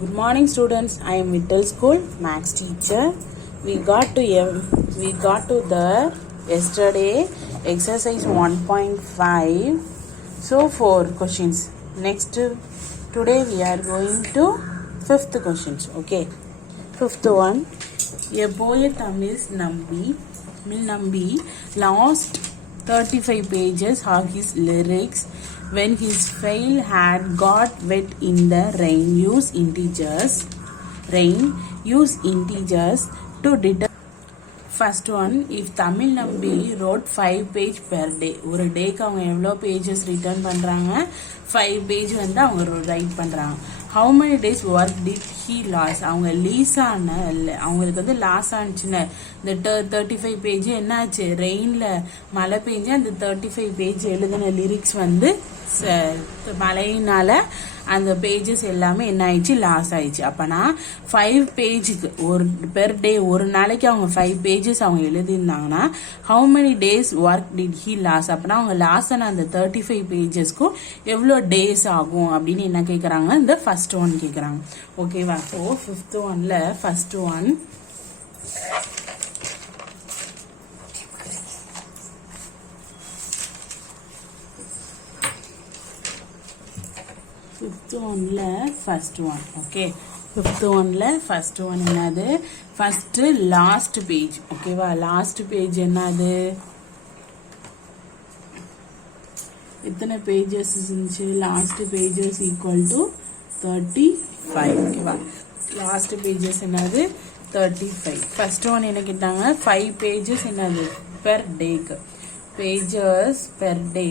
Good morning, students. I am Vittal School Max teacher. We got to the yesterday exercise 1.5. So 4 questions. Next today we are going to fifth questions. Okay. Fifth one. A poet Tamil Nambi lost 35 pages of his lyrics when his file had got wet in the rain. Use integers to determine. First one, if Tamil Nambi wrote 5 page per day, ஒரு டேக்கு அவங்க எவ்வளோ pages return பண்ணுறாங்க, 5 page வந்து அவங்க right பண்ணுறாங்க. How many days work did he lose? அவங்க அவங்களுக்கு வந்து லாஸ் ஆனிச்சுன்னு இந்த 35 பேஜ் என்னாச்சு, ரெயினில் மழை பெஞ்சு அந்த 35 பேஜ் எழுதின லிரிக்ஸ் வந்து மழையினால அந்த பேஜஸ் எல்லாமே என்ன ஆயிடுச்சு, லாஸ் ஆயிடுச்சு. அப்பனா 5 பேஜுக்கு ஒரு பெர் டே, ஒரு நாளைக்கு அவங்க 5 பேஜஸ் அவங்க எழுதியிருந்தாங்கன்னா how many days work did he lose, அப்பனா அவங்க லாஸ் ஆன அந்த 35 பேஜஸ்க்கும் எவ்வளோ டேஸ் ஆகும் அப்படின்னு என்ன கேட்குறாங்க, இந்த ஃபர்ஸ்ட் ஒன் கேட்குறாங்க. ஓகேவா? ஸோ ஃபிஃப்த் ஒன்ல ஃபர்ஸ்ட் ஒன், ஃபிஃப்த் ஒன்ல ஃபர்ஸ்ட் ஒன். ஓகே, ஃபிஃப்த் ஒன்ல ஃபர்ஸ்ட் ஒன் என்னது, ஃபர்ஸ்ட் லாஸ்ட் பேஜ். ஓகேவா? லாஸ்ட் பேஜ் என்னது, எத்தனை பேஜஸ் இருந்துச்சு, லாஸ்ட் பேஜஸ் ஈக்குவல் டு 35. ஓகேவா? லாஸ்ட் பேஜஸ் என்னது 35. ஃபர்ஸ்ட் ஒன் என்ன கேட்டாங்க, 5 பேஜஸ் என்னது பெர் டேக்கு, பேஜஸ் பெர் டே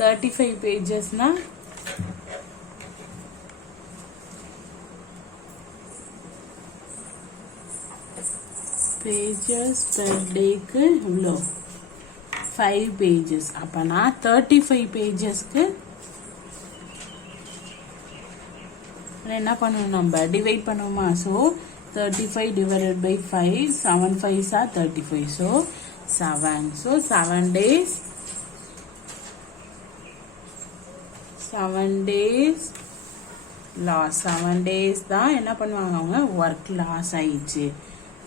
35 பேஜஸ்னா பேஜஸ் பெர் டேக்கு இவ்வளோ 5 பேஜஸ். அப்பனா 35 பேஜஸ்க்கு என்ன பண்ணணும், நம்ம டிவைட் பண்ணுவோமா. So 35 divided by 5, 7 5s are 35. So 7. So 7 days, 7 days loss. 7 days தான் என்ன பண்ணுவாங்க, அவங்க ஒர்க் லாஸ் ஆயிடுச்சு.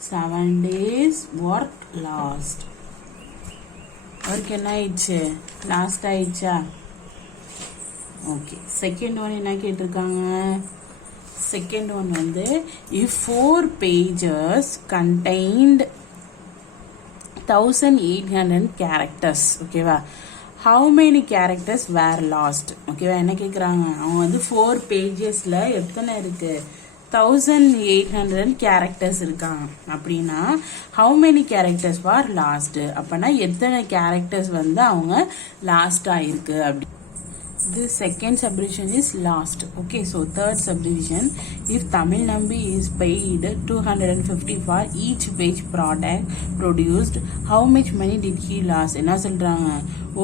7 days work lost. ஒர்க் என்ன ஆயிடுச்சு, லாஸ்ட் ஆயிடுச்சா. ஓகே, செகண்ட் ஒன் என்ன கேட்டிருக்காங்க, செகண்ட் ஒன் வந்து if 4 pages contained 1800 characters. ஓகேவா? how many characters were lost? ஓகேவா? என்ன கேட்குறாங்க, அவங்க வந்து 4 pagesல எத்தனை இருக்கு, 1800 கேரக்டர்ஸ் இருக்காங்க. அப்படின்னா how many characters were lost, அப்பனா எத்தனை கேரக்டர்ஸ் வந்து அவங்க லாஸ்ட் ஆயிருக்கு அப்படி. The second subdivision is lost. Okay, so third subdivision, if Tamil Nambi is paid 250 for each page product produced, how much money did he lose? என்ன சொல்றாங்க,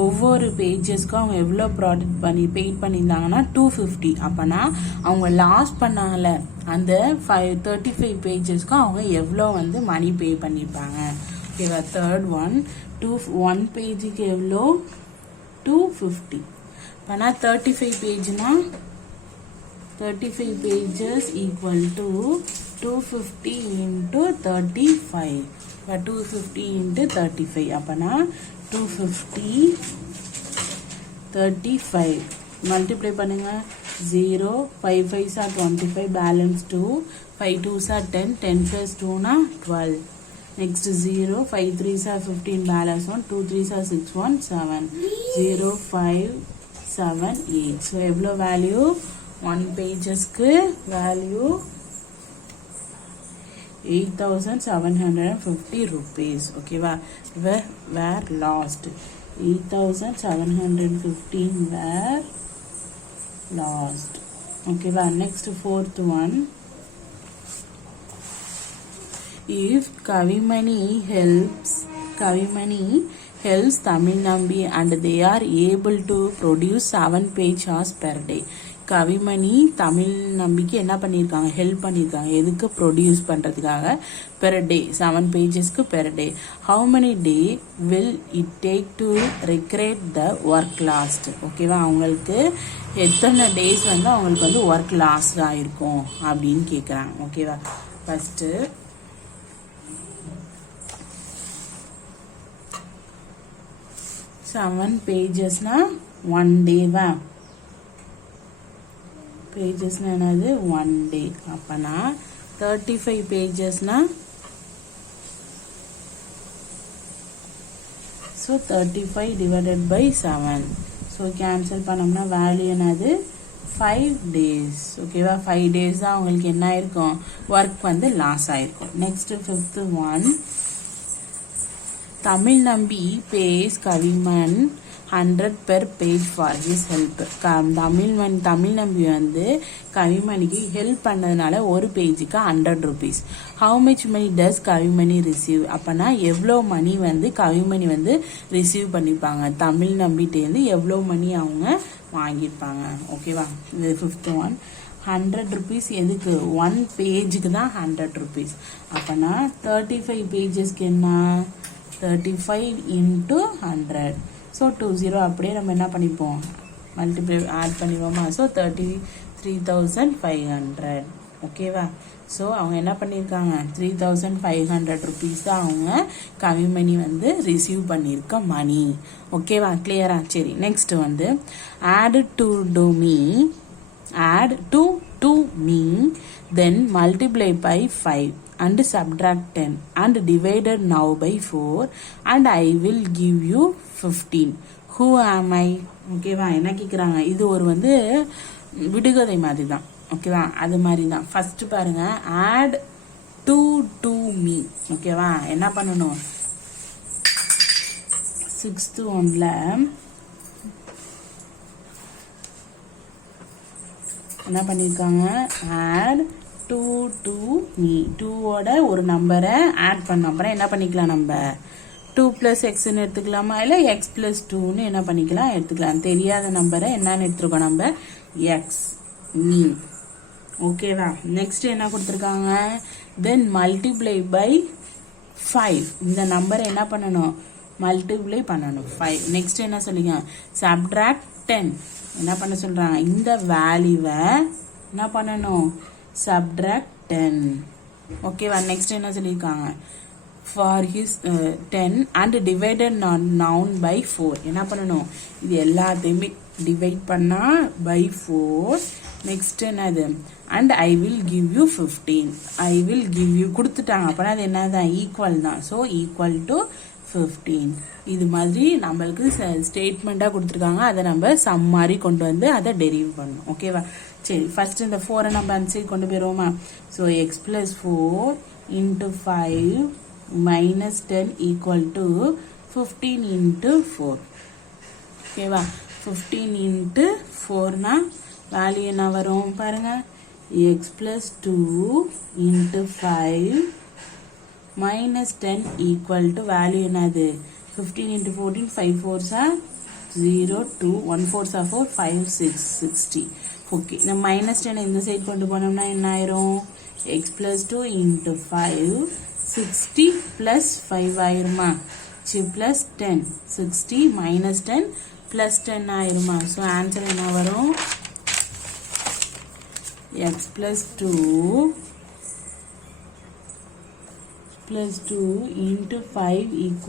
ஒவ்வொரு பேஜஸ்க்கும் அவங்க எவ்வளோ ப்ராடக்ட் பெய்ட் பண்ணியிருந்தாங்கன்னா 250. அப்பனா அவங்க லாஸ் பண்ணாங்கல்ல அந்த 35 பேஜஸ்க்கும் அவங்க எவ்வளோ வந்து மணி பே பண்ணியிருப்பாங்க. ஓகேவா? தேர்ட் ஒன், 1 பேஜுக்கு எவ்வளோ 250. அப்பனா 35 பேஜ்னா 35 pages equal to 250 into 35. 250 into 35. அப்பனா 250 35 மல்டிப்ளை பண்ணுங்க. 0 5 5s are 25, balance 2, 5 2s are 10, 10 plus 2 na 12. Next 0 5 3s are 15, balance 1, 2 3s are 6 1 7, 0 5 7 8. So எவ்வளோ வேல்யூ, 1 பேஜஸ்க்கு வேல்யூ 8750 rupees. ஓகேவா? were lost. 8715 were lost. ஓகேவா? next fourth one, if Kavimani helps Tamil Nambi and they are able to produce 7 pages per day. Kavimani Tamil நம்பிக்கு என்ன பண்ணியிருக்காங்க, help பண்ணியிருக்காங்க. எதுக்கு, produce பண்ணுறதுக்காக. Per day 7 பேஜஸ்க்கு per day. How many day will it take to recreate the work lost. ஓகேவா, அவங்களுக்கு எத்தனை டேஸ் வந்து அவங்களுக்கு வந்து ஒர்க் லாஸ்ட் ஆகிருக்கும் அப்படின்னு கேட்குறாங்க. ஓகேவா, ஃபஸ்ட்டு 7 பேஜஸ்னா 1 டேவா. பேஜஸ்னா என்னது, 1 டே. அப்பனா 35 பேஜஸ்னா so 35 divided by 7. So cancel பண்ணோம்னா வேல்யூ என்னது, 5 டேஸ். ஓகேவா, 5 டேஸ் தான் அவங்களுக்கு என்ன ஆயிருக்கும், ஒர்க் வந்து லாஸ் ஆயிருக்கும். Next 5th one, Tamil Nambi pays Kavimani 100 per page for his help. Tamil Nambi வந்து கவிமணிக்கு ஹெல்ப் பண்ணதுனால ஒரு பேஜுக்கு 100 rupees. How much money does Kavimani receive. அப்போனா எவ்வளோ மணி வந்து கவிமணி வந்து ரிசீவ் பண்ணிப்பாங்க, தமிழ் நம்பிட்டேருந்து எவ்வளோ மணி அவங்க வாங்கியிருப்பாங்க. ஓகேவா, இது 5th ஒன். 100 rupees எதுக்கு, 1 பேஜுக்கு தான் 100 rupees. அப்போனா 35 பேஜஸ்க்கு என்ன, 35 into 100. ஸோ 20 அப்படியே நம்ம என்ன பண்ணிப்போம், மல்டிப்ளை ஆட் பண்ணிடுவோமா. ஸோ 33,500. ஓகேவா, ஸோ அவங்க என்ன பண்ணியிருக்காங்க, 3,500 rupees தான் அவங்க கவிமணி வந்து ரிசீவ் பண்ணியிருக்க மணி. ஓகேவா, கிளியரா. சரி, நெக்ஸ்ட் வந்து add to me then multiply by 5 and subtract 10 and divided now by 4 and I will give you 15. Who am I? ஓகேவா, என்ன கேட்குறாங்க, இது ஒரு வந்து விடுகதை மாதிரி தான். ஓகேவா, அது மாதிரி தான். ஃபர்ஸ்ட் பாருங்க, add to me. ஓகேவா, என்ன பண்ணணும், 6th ஒன்ல என்ன பண்ணியிருக்காங்க, add to me. 2ஓட ஒரு நம்பரை ஆட் பண்ண அப்புறம் என்ன பண்ணிக்கலாம், நம்ம 2 + xன்னு எடுத்துக்கலாமா, இல்லை x + 2ன்னு என்ன பண்ணிக்கலாம் எடுத்துக்கலாம். தெரியாத நம்பரை என்னன்னு எடுத்துருக்கோம் நம்ம, x me. ஓகேவா, நெக்ஸ்ட் என்ன கொடுத்துருக்காங்க, தென் மல்டிப்ளை பை 5. இந்த நம்பரை என்ன பண்ணணும், மல்டிப்ளை பண்ணணும் 5. நெக்ஸ்ட் என்ன சொல்லிங்க, சப்ட்ராக்ட் 10. என்ன பண்ண சொல்றாங்க, இந்த வேல்யூவை என்ன பண்ணணும், சப்ட்ராக்ட் 10. ஓகேவா, நெக்ஸ்ட் என்ன சொல்லியிருக்காங்க, for his 10 and divided now by 4. என்ன பண்ணணும், இது எல்லாத்தையுமே டிவைட் பண்ணா பை 4. நெக்ஸ்ட் என்னது, and I will give you 15. I will give you கொடுத்துட்டாங்க, அப்படின்னா அது என்னதான், ஈக்குவல் தான். So equal to 15. இது மாதிரி நம்மளுக்கு ஸ்டேட்மெண்ட்டாக கொடுத்துருக்காங்க, அதை நம்ம சம் மாதிரி கொண்டு வந்து அதை டெரிவ் பண்ணணும். ஓகேவா, சரி, ஃபர்ஸ்ட் இந்த 4 நம்ம அந்த சைடு கொண்டு போயிடுவோமா. So x + 4 × 5 - 10 = 15 × 4. ஓகேவா, 15 × 4னா வேல்யூ என்ன வரும் பாருங்க, x + 2 × 5 - 10 = வேல்யூ என்னது, 15 × 14 5 4s are 0 2 1 4s are 4 5 6 60. Okay, நம்ம -10 இந்த சைடு கொண்டு போனோம்னா என்ன ஆயிரும், x + 2 × 5 60 + 5 ஆயிருமா, + 10 60 - 10 + 10 ஆயிருமா. ஸோ ஆன்சர் என்ன வரும், x + 2 × 5 =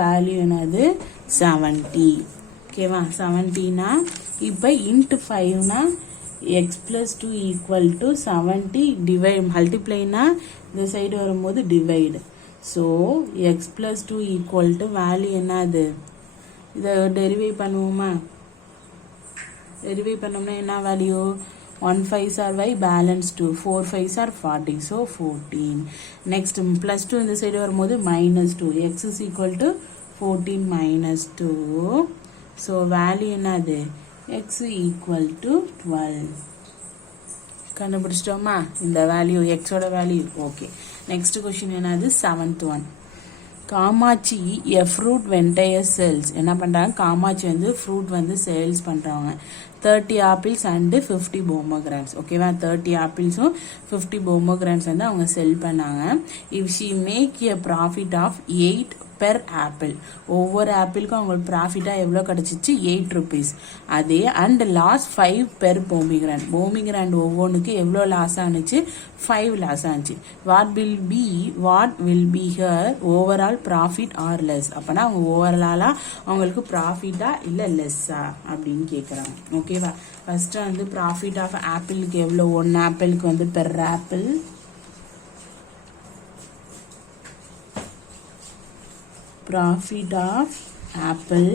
வேல்யூ என்னது, 70. ஓகேவா, 70னா இப்போ × 5னா x + 2 = 70 டிவைட் மல்டிப்ளைனா இந்த சைடு வரும்போது டிவைடு. ஸோ x + 2 = வேல்யூ என்னது, இதை டெரிவேட் பண்ணுவோமா. டெரிவேட் பண்ணோம்னா என்ன value, 1 5s are y balance 2 4 5s are 40. So 14. Next +2 இந்த சைடு வரும்போது -2 x = 14 - 2. ஸோ வேல்யூ என்னது, x = 12. கண்டுபிடிச்சிட்டோமா இந்த வேல்யூ, எக்ஸோட வேல்யூ. ஓகே, நெக்ஸ்ட் கொஸ்டின் என்னது, 7th one. Kamatchi a fruit vendor sells. என்ன பண்ணுறாங்க, காமாட்சி வந்து ஃப்ரூட் வந்து சேல்ஸ் பண்ணுறாங்க. 30 ஆப்பிள்ஸ் அண்டு 50 போமோகிரான்ஸ் ஓகேவா 30 ஆப்பிள்ஸும் 50 போமோகிரான்ஸ் வந்து அவங்க செல் பண்ணாங்க. If she make a profit of 8 per apple ஒவ்வொரு ஆப்பிளுக்கும் அவங்களுக்கு ப்ராஃபிட்டாக எவ்வளோ கிடச்சிச்சு 8 rupees. அதே அண்ட் லாஸ் 5 பெர் போமிகிராண்ட் ஒவ்வொன்றுக்கு எவ்வளோ லாஸ் ஆனிச்சு 5 லாஸ் ஆனிச்சு. What will be her overall profit or loss அப்போனா அவங்க ஓவராலாக அவங்களுக்கு ப்ராஃபிட்டா இல்லை லெஸ்ஸா அப்படின்னு கேட்குறாங்க ஓகேவா. ஃபஸ்ட்டு வந்து ப்ராஃபிட் ஆஃப் ஆப்பிளுக்கு எவ்வளோ 1 ஆப்பிளுக்கு வந்து per apple profit of apple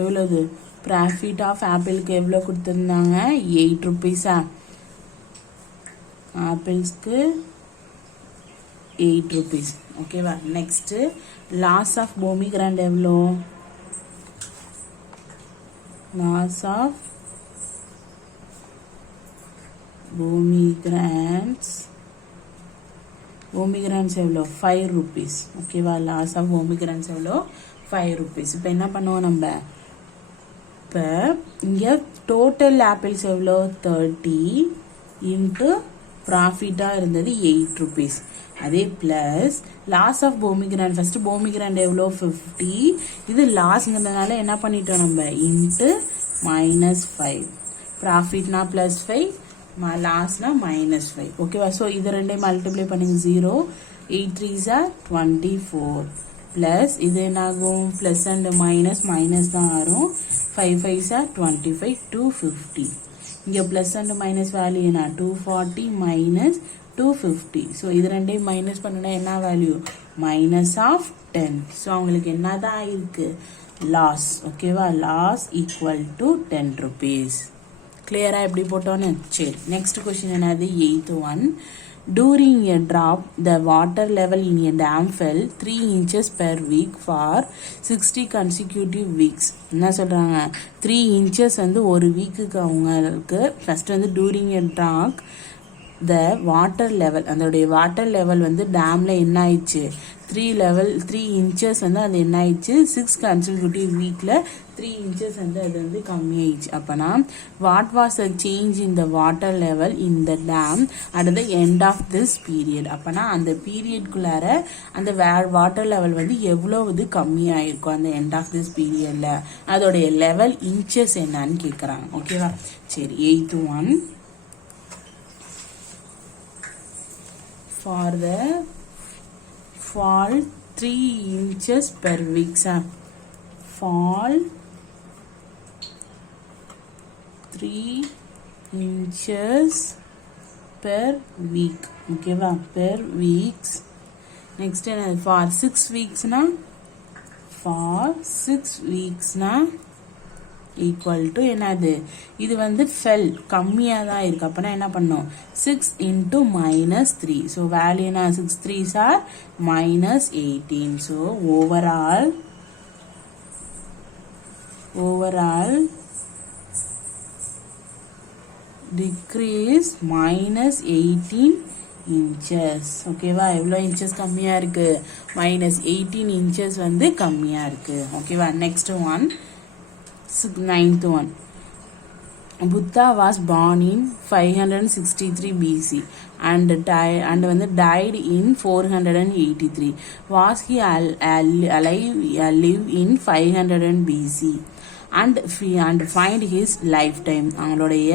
எவ்வளோது ப்ராஃபிட் ஆஃப் ஆப்பிளுக்கு எவ்வளோ கொடுத்துருந்தாங்க 8 rupees ஆப்பிள்ஸ்க்கு 8 rupees ஓகேவா. நெக்ஸ்ட்டு லாஸ் ஆஃப் போமிகிராண்ட் எவ்வளோ லாஸ் ஆஃப் போமிகிரான்ஸ் எவ்வளோ 5 rupees ஓகேவா. லாஸ் ஆஃப் போமிகிரான்ஸ் எவ்வளோ 5 rupees. இப்போ என்ன பண்ணுவோம் நம்ம இப்போ இங்கே டோட்டல் ஆப்பிள்ஸ் எவ்வளோ 30 இன்ட்டு ப்ராஃபிட்டாக இருந்தது 8 rupees. அதே ப்ளஸ் லாஸ் ஆஃப் போமிகிராண்ட் ஃபஸ்ட்டு போமிகிராண்ட் எவ்வளோ 50 இது லாஸ்ங்கிறதுனால என்ன பண்ணிட்டோம் நம்ம இன்ட்டு -5 ப்ராஃபிட்னா +5 லாஸ்னா -5 ஓகேவா. ஸோ இது ரெண்டையும் மல்டிப்ளை பண்ணுங்க 0 8 3s are 24 ப்ளஸ் இது என்னாகும் ப்ளஸ் அண்ட் மைனஸ் தான் வரும் 5 5s are 25 250 இங்கே ப்ளஸ் அண்ட் மைனஸ் வேல்யூ என்ன 240 மைனஸ் 250. ஸோ இது ரெண்டையும் மைனஸ் பண்ணுனா என்ன வேல்யூ -10. ஸோ அவங்களுக்கு என்ன தான் இருக்கு லாஸ் ஓகேவா. Loss equal to 10 rupees. கிளியரா எப்படி போட்டோன்னு சரி. நெக்ஸ்ட் கொஸ்டின் என்னது 8th one. During a drop, the water level in a dam fell 3 inches per week for 60 consecutive weeks. என்ன சொல்றாங்க 3 inches வந்து ஒரு வீக்குக்கு அவங்களுக்கு ஃபர்ஸ்ட் வந்து during a drop the water level அதோடைய வாட்டர் லெவல் வந்து டேம்ல என்ன ஆயிடுச்சு 3 inches வந்து அது என்ன ஆயிடுச்சு 6 consecutive வீக்ல 3 inches வந்து அது வந்து கம்மி ஆயிடுச்சு. அப்பனா what was a change in the water level in the dam at the end of this period அப்பனா அந்த பீரியட்குள்ளார அந்த வாட்டர் லெவல் வந்து எவ்வளோ இது கம்மியாயிருக்கும் அந்த எண்ட் ஆஃப் திஸ் பீரியட்ல அதோடைய லெவல் இன்ச்சஸ் என்னன்னு கேட்குறாங்க ஓகேவா. சரி 8th one. For the fall 3 inches per week fall 3 inches per week ஓகேவா per weeks. next என்ன for 6 weeks னா ஈக்குவல் டு என்னது இது வந்து ஃபெல் கம்மியாக தான் இருக்கு அப்போனா என்ன பண்ணோம் 6 இன்ட்டு -3 ஸோ வேல்யூ என்ன 6 3s are -18. So overall decrease -18 inches ஓகேவா. எவ்வளோ இன்ச்சஸ் கம்மியாக இருக்கு -18 inches வந்து கம்மியாக இருக்கு ஓகேவா. Next one 9th one. Buddha was born in 563 BC and died in 483. Was he alive in 500 BC and find his lifetime அவங்களுடைய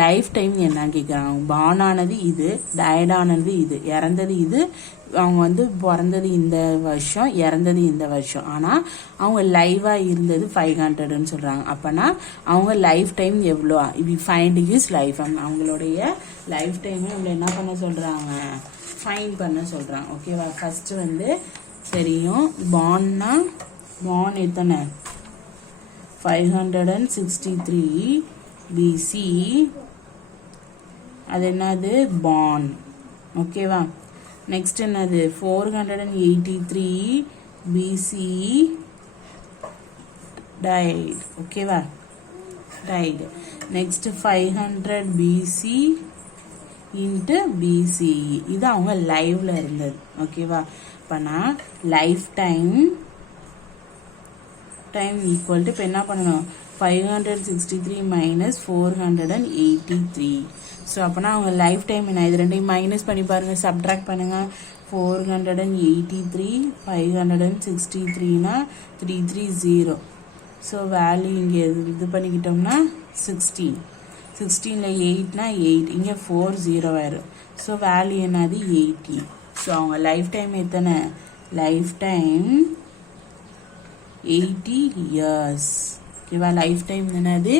லைஃப் டைம் என்னன்னு கேட்குறாங்க. பார்ன் ஆனது இது டயட் ஆனது இது இறந்தது இது அவங்க வந்து பிறந்தது இந்த வருஷம் இறந்தது இந்த வருஷம் ஆனால் அவங்க லைவாக இருந்தது 500ன்னு சொல்கிறாங்க. அப்போனா அவங்க லைஃப் டைம் எவ்வளோ இப்படி ஃபைண்ட் ஹிஸ் லைஃப் அவங்களுடைய லைஃப் டைமை இவங்க என்ன பண்ண சொல்கிறாங்க ஃபைண்ட் பண்ண சொல்கிறாங்க ஓகேவா. ஃபஸ்ட்டு வந்து தெரியும் பார்ன் எத்தனை 563 BC அது என்னது பார்ன் ஓகேவா. நெக்ஸ்ட் என்னது 483 BC died ஓகேவா died. Next 500 BC into BCE இது அவங்க லைவ்ல இருந்தது ஓகேவா. அப்பனா life time time equal to இப்போ என்ன பண்ணணும் 563 மைனஸ் 483. ஸோ அப்போனா அவங்க லைஃப் டைம் என்ன இது ரெண்டையும் மைனஸ் பண்ணி பாருங்கள், சப்ட்ராக்ட் பண்ணுங்கள். 483 563னா 330. ஸோ வேல்யூ இங்கே இது பண்ணிக்கிட்டோம்னா 16. 16ல் 8னா 8, இங்கே 4 0 ஆயிரும். ஸோ வேல்யூ என்னது 80. ஸோ அவங்க லைஃப் டைம் எத்தனை, லைஃப் டைம் 80 years. ஓகேவா, லைஃப் டைம் என்னது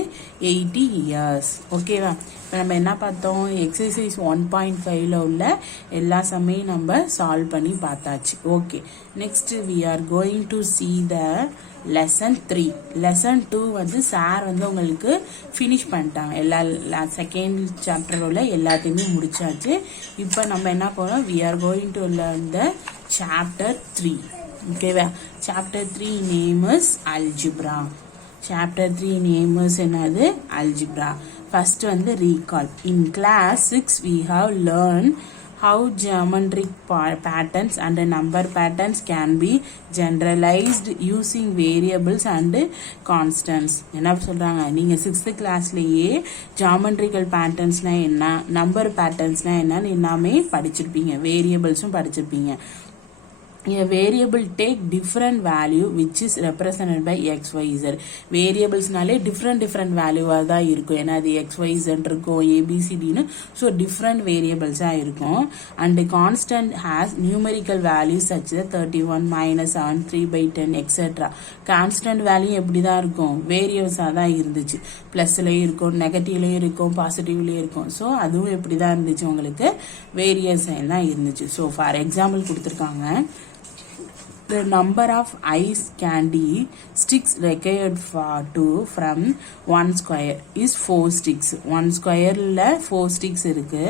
80 years. ஓகேவா, இப்போ நம்ம என்ன பார்த்தோம், எக்ஸசைஸ் 1.5ல உள்ள எல்லா சமையும் நம்ம சால்வ் பண்ணி பார்த்தாச்சு. Okay, next we are going to see the lesson 3. Lesson 2 வந்து சார் வந்து உங்களுக்கு ஃபினிஷ் பண்ணிட்டாங்க. எல்லா செகண்ட் சாப்டர் உள்ள எல்லாத்தையுமே முடிச்சாச்சு. இப்போ நம்ம என்ன போகிறோம், we are going to learn the chapter 3. ஓகேவா, chapter 3 name is algebra. Chapter 3 name is என்னது, அல்ஜிப்ரா. ஃபர்ஸ்ட் வந்து recall. In class 6 we have learned how geometric patterns and number patterns can be generalized using variables and constants. என்ன சொல்றாங்க, நீங்க 6th கிளாஸ்லயே geometrical patternsனா என்ன, number patternsனா என்னன்னு எல்லாமே படிச்சிருப்பீங்க, வேரியபிள்ஸும் படிச்சிருப்பீங்க. A variable take different value which is represented by x, y, z. Variablesனாலே different value தான் இருக்கும். ஏன்னா அது x, y, z இருக்கும், a, b, c, d னு. So different variables இருக்கும். And the constant has numerical values such as 31 minus 7 3/10 etc. Constant value எப்படி தான் இருக்கும், variables தான் இருந்துச்சு. பிளஸ்லயும் இருக்கும், நெகட்டிவ்லயும் இருக்கும், பாசிட்டிவ்லயும் இருக்கும். ஸோ அதுவும் எப்படி தான் இருந்துச்சு, உங்களுக்கு வேரியஸ் தான் இருந்துச்சு. ஸோ ஃபார் எக்ஸாம்பிள் கொடுத்துருக்காங்க, the number of ice candy sticks required from 1 square is 4 sticks. 1 square ல 4 sticks இருக்கு.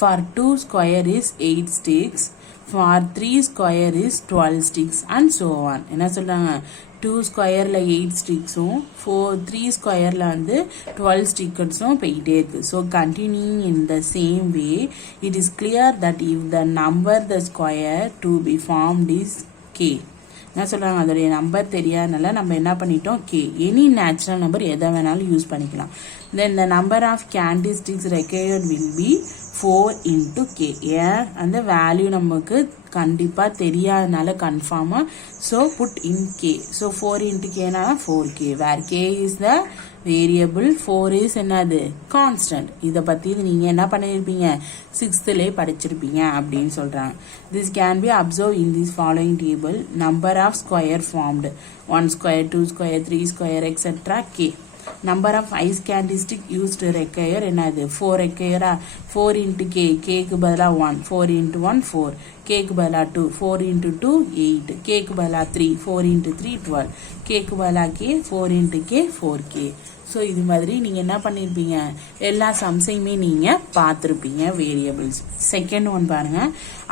For 2 square is 8 sticks. For 3 square is 12 sticks and so on. என்ன சொல்றாங்க, 2 squareல 8 sticksம் 3 squareல வந்து 12 sticksம் போயிட்டே இருக்கு. So continuing in the same way, it is clear that if the number the square to be formed is k. என்ன சொல்றாங்க, அதோடைய number தெரியாதனால நம்ம என்ன பண்ணிட்டோம், k. எனி நேச்சுரல் நம்பர் எதை வேணாலும் யூஸ் பண்ணிக்கலாம். then the number of candy sticks required will be 4 into k. ஏன் அந்த வேல்யூ நமக்கு கண்டிப்பா தெரியாதனால கன்ஃபார்மா, so put in k. so 4 into k னா 4k, where k is the variable, 4 is என்னது, constant. இத பத்தி நீங்க என்ன பண்ணிருப்பீங்க, 6thலே படிச்சிருப்பீங்க அப்படின்னு சொல்றாங்க. This can be observed in this following table. Number of square formed, 1 square 2 square 3 square etc. k. Number of ice candy stick used to require என்னது, 4 require. 4 into k, k க்கு பதிலா 1, 4 into 1 4, k க்கு பதிலா 2, 4 into 2 8, k க்கு பதிலா 3, 4 into 3 12, k க்கு பதிலா k, 4 into k 4k. So இது மாதிரி நீங்கள் என்ன பண்ணியிருப்பீங்க, எல்லா சம்ஸையுமே நீங்கள் பார்த்துருப்பீங்க வேரியபிள்ஸ். செகண்ட் ஒன் பாருங்க,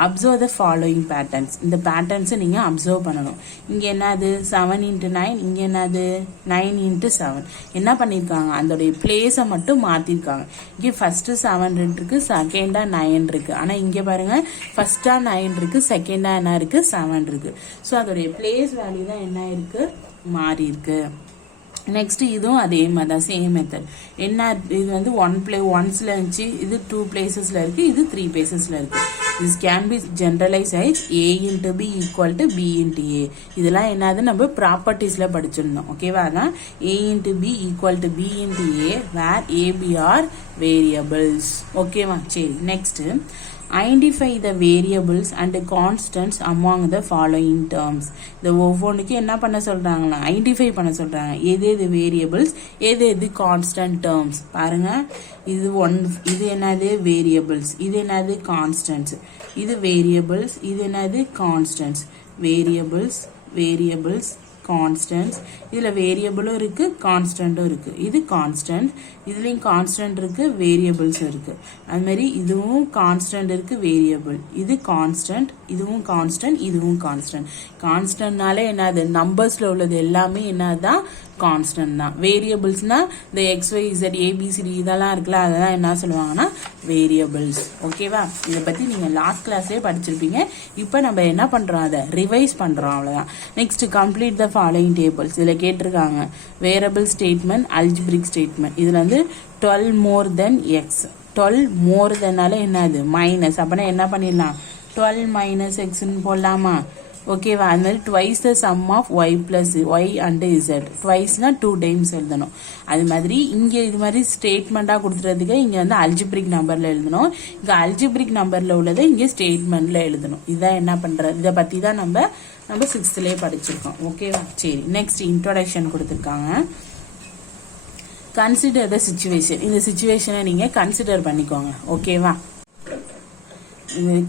அப்சர்வ் த ஃபாலோயிங் பேட்டர்ன்ஸ். இந்த பேட்டர்ன்ஸை நீங்கள் அப்சர்வ் பண்ணணும். இங்கே என்னது 7 into 9, இங்கே என்னது 9 into 7. என்ன பண்ணியிருக்காங்க, அதோடைய பிளேஸை மட்டும் மாற்றிருக்காங்க. இங்கே ஃபர்ஸ்ட்டு 7 இருக்கு, செகண்டாக 9 இருக்கு. ஆனால் இங்கே பாருங்க, ஃபர்ஸ்டா 9 இருக்கு, செகண்டா என்ன இருக்கு 7 இருக்கு. ஸோ அதோடைய பிளேஸ் வேல்யூ தான் என்ன இருக்கு, மாறி இருக்கு. நெக்ஸ்ட் இதுவும் அதே மாதிரி தான், சேம் மெத்தட். என்ன இது வந்து 1 இருந்துச்சு, இது 2 பிளேசஸ்ல இருக்கு, இது 3 பிளேசஸ்ல இருக்கு. this can be generalized as a into b equal to b into a. இதெல்லாம் என்னது நம்ம ப்ராப்பர்ட்டிஸ்ல படிச்சிருந்தோம். ஓகேவா, அதான் a into b equal to b into a where a b are variables. ஓகேவா, சரி. Next identify the variables and constants among the following terms. இந்த ஒவ்வொன்றுக்கும் என்ன பண்ண சொல்றாங்களா, ஐடென்டிஃபை பண்ண சொல்றாங்க. எது வேரியபிள்ஸ், எது கான்ஸ்டன்ட் டேர்ம்ஸ். பாருங்க, இது என்னது வேரியபிள்ஸ், இது என்னது கான்ஸ்டன்ட்ஸ். இது வேரியபிள்ஸ், இது என்னது கான்ஸ்டன்ட்ஸ். Variables constants. இதுல வேரியபிளும் இருக்கு, கான்ஸ்டன்ட்டும் இருக்கு. இது கான்ஸ்டன்ட், இதுலயும் கான்ஸ்டன்ட் இருக்கு, வேரியபிள்ஸ் இருக்கு. அது மாதிரி இதுவும் கான்ஸ்டன்ட் இருக்கு, வேரியபிள். இது கான்ஸ்டன்ட், இதுவும் கான்ஸ்டன்ட், இதுவும் கான்ஸ்டன்ட். கான்ஸ்டன்ட்னாலே என்னது, நம்பர்ஸ்ல உள்ளது எல்லாமே என்னதான் கான்ஸ்டன்ட் தான். வேரியபிள்ஸ்னா இந்த XYZ ABCD இதெல்லாம் இருக்குல்ல, அதெல்லாம் என்ன சொல்லுவாங்கன்னா வேரியபிள்ஸ். ஓகேவா? இதை பற்றி நீங்கள் லாஸ்ட் கிளாஸ்லேயே படிச்சிருப்பீங்க. இப்போ நம்ம என்ன பண்ணுறோம், அதை ரிவைஸ் பண்ணுறோம், அவ்வளோதான். Next complete the following tables. இதில் கேட்டிருக்காங்க வேரியபிள் ஸ்டேட்மெண்ட், அல்ஜிப்ரிக் ஸ்டேட்மெண்ட். இதில் வந்து 12 more than x. 12 more thanனால என்னது மைனஸ். அப்படின்னா என்ன பண்ணிடலாம், 12 minus xன்னு போடலாமா? ஓகேவா? அது மாதிரி twice the sum of y plus y and z. ட்வைஸ்னா 2 times எழுதணும். அது மாதிரி இங்கே இது மாதிரி ஸ்டேட்மெண்ட்டாக கொடுத்துறதுக்கு இங்கே வந்து அல்ஜிப்ரிக் நம்பரில் எழுதணும். இங்கே அல்ஜிப்ரிக் நம்பரில் உள்ளதை இங்கே ஸ்டேட்மெண்ட்டில் எழுதணும். இதான் என்ன பண்ணுறது, இதை பற்றி தான் நம்ம 6thலேயே படிச்சிருக்கோம். ஓகேவா? சரி, நெக்ஸ்ட் இன்ட்ரோடக்ஷன் கொடுத்துருக்காங்க. Consider the situation. இந்த சிச்சுவேஷனை நீங்கள் கன்சிடர் பண்ணிக்கோங்க. ஓகேவா?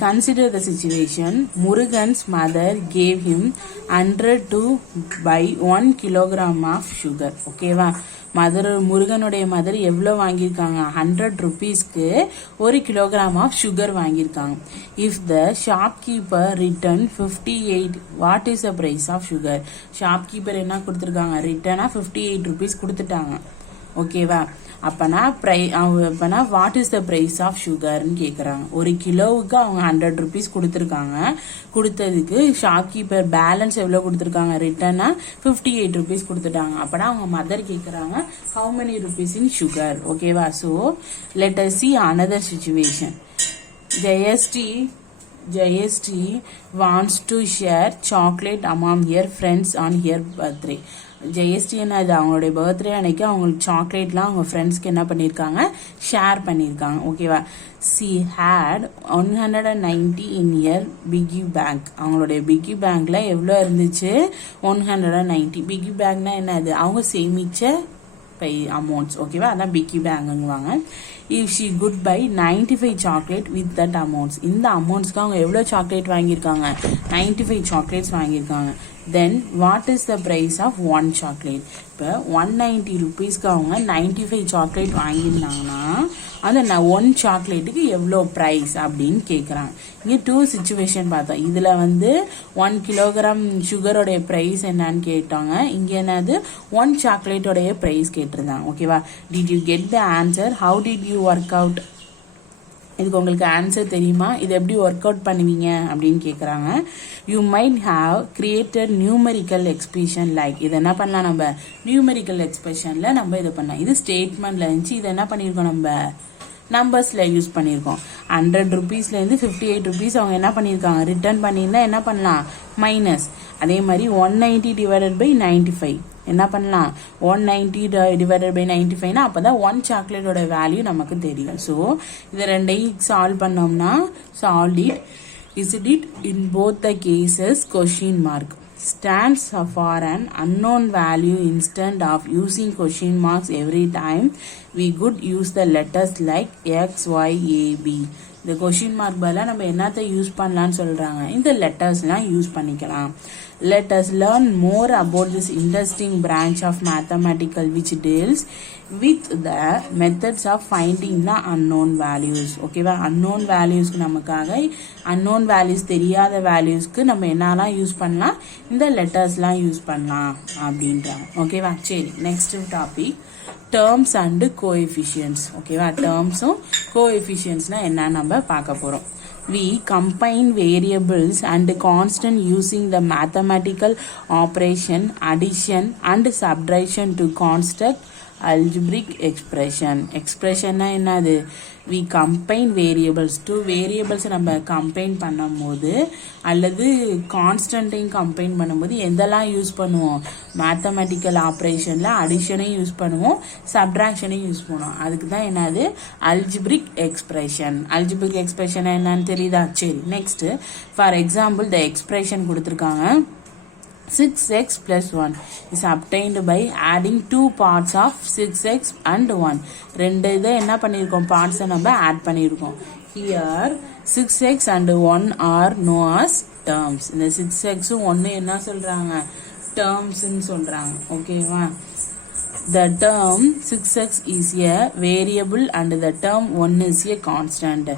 Consider the situation. Murugan's mother gave him 100 to buy 1 kilogram of sugar. ஓகேவா? முருகனுடைய மதர் எவ்வளோ வாங்கியிருக்காங்க, 100 rupeesக்கு 1 kilogram ஆஃப் சுகர் வாங்கியிருக்காங்க. If the shopkeeper return 58, what is the price of sugar? Shopkeeper என்ன கொடுத்துருக்காங்க, ரிட்டர்னா 58 rupees கொடுத்துட்டாங்க. ஓகேவா? அப்பனா what is the price of சுகர்னு கேட்குறாங்க. 1 கிலோவுக்கு அவங்க 100 rupees கொடுத்துருக்காங்க. கொடுத்ததுக்கு ஷாப்கீப்பர் பேலன்ஸ் எவ்வளோ கொடுத்துருக்காங்க, ரிட்டர்னா 58 rupees கொடுத்துட்டாங்க. அப்பனா அவங்க மதர் கேட்குறாங்க how many rupees in sugar. ஓகேவா? So let us see another situation. Jayashree wants to share chocolate among her friends on her birthday. Jayashree அது அவங்களுடைய பர்த்டே அன்னைக்கு அவங்களுக்கு சாக்லேட்லாம் அவங்க ஃப்ரெண்ட்ஸ்க்கு என்ன பண்ணியிருக்காங்க, ஷேர் பண்ணியிருக்காங்க. ஓகேவா? She had 190 in her piggy bank. அவங்களுடைய பிக்கி பேங்க்ல எவ்வளோ இருந்துச்சு, 190. பிக்கி பேங்க்னா என்னது, அவங்க சேமிச்ச அமௌண்ட்ஸ். ஓகேவா? அதான் பிக்கி பேங்குவாங்க. If she could buy 95 chocolate with that amounts. இந்த அமௌண்ட்ஸ்க்கு அவங்க எவ்வளோ சாக்லேட் வாங்கியிருக்காங்க, 95 சாக்லேட்ஸ் வாங்கியிருக்காங்க. Then what is the price of 1 chocolate? இப்போ 190 rupeesக்கு அவங்க 95 சாக்லேட் வாங்கியிருந்தாங்கன்னா அந்த 1 சாக்லேட்டுக்கு எவ்வளோ ப்ரைஸ் அப்படின்னு கேட்குறாங்க. இங்கே 2 சிச்சுவேஷன் பார்த்தோம். இதில் வந்து 1 கிலோகிராம் சுகரோடைய ப்ரைஸ் என்னன்னு கேட்டாங்க. இங்கே என்னது 1 சாக்லேட்டோடைய ப்ரைஸ் கேட்டிருந்தாங்க. ஓகேவா? Did you get the answer? How did you work out? இதுக்கு உங்களுக்கு ஆன்சர் தெரியுமா, இது எப்படி ஒர்க் அவுட் பண்ணுவீங்க அப்படின்னு கேட்குறாங்க. You might have created numerical expression like. இதை என்ன பண்ணலாம், நம்ம நியூமெரிக்கல் எக்ஸ்பிரஷனில் நம்ம இதை பண்ணலாம். இது ஸ்டேட்மெண்ட்டில் இருந்துச்சு. இதை என்ன பண்ணியிருக்கோம், நம்ம நம்பர்ஸில் யூஸ் பண்ணியிருக்கோம். 100 rupeesலேருந்து 58 rupees அவங்க என்ன பண்ணியிருக்காங்க, ரிட்டர்ன் பண்ணியிருந்தா என்ன பண்ணலாம், மைனஸ். அதே மாதிரி 190 divided by 95 என்ன பண்ணலாம், 190 divided by 95னா அப்போ தான் 1 சாக்லேட்டோட வேல்யூ நமக்கு தெரியும். ஸோ இதை ரெண்டையும் சால்வ் பண்ணோம்னா solve it. Is it in both the cases question mark stands for an unknown value instead of using question marks every time we could use the letters like x y a b. இந்த question mark பதிலாக நம்ம என்னத்தை use பண்ணலான்னு சொல்கிறாங்க, இந்த லெட்டர்ஸ்லாம் use பண்ணிக்கலாம். Let us learn more about this interesting branch of mathematical which deals with the methods of finding the unknown values. ஓகேவா? unknown valuesக்கு நமக்காக unknown values தெரியாத வேல்யூஸ்க்கு நம்ம என்னெல்லாம் யூஸ் பண்ணலாம், இந்த லெட்டர்ஸ்லாம் யூஸ் பண்ணலாம் அப்படின்றாங்க. ஓகேவா? சரி, next topic terms and coefficients. ஓகேவா? டேர்ம்ஸும் கோஎஃபிஷியன்ட்ஸ்னா என்ன நம்ம பார்க்க போகிறோம். We combine variables and constant using the mathematical operation addition and subtraction to construct algebraic expression. expressionனா என்னது, we combine variables to variables நம்ம கம்பைன் பண்ணும்போது அல்லது கான்ஸ்டன்ட்டையும் கம்பைன் பண்ணும்போது எதெல்லாம் யூஸ் பண்ணுவோம், மேத்தமெட்டிக்கல் ஆப்ரேஷனில் அடிஷனையும் யூஸ் பண்ணுவோம், சப்ட்ராக்ஷனையும் யூஸ் பண்ணுவோம். அதுக்கு தான் என்னது அல்ஜிப்ரிக் எக்ஸ்பிரஷன். அல்ஜிப்ரிக் எக்ஸ்பிரஷன் என்னன்னு தெரியுதா? சரி, next for example the expression கொடுத்துருக்காங்க. 6x plus 1 is obtained by adding 2 parts of 6x and 1. ரெண்டு இதை என்ன பண்ணியிருக்கோம், பார்ட்ஸை நம்ம ஆட் பண்ணியிருக்கோம். Here 6x and 1 are known as terms. இந்த 6xும் 1 என்ன சொல்கிறாங்க, டேர்ம்ஸ்ன்னு சொல்கிறாங்க. ஓகேவா? The term 6x is a variable and the term 1 is a constant.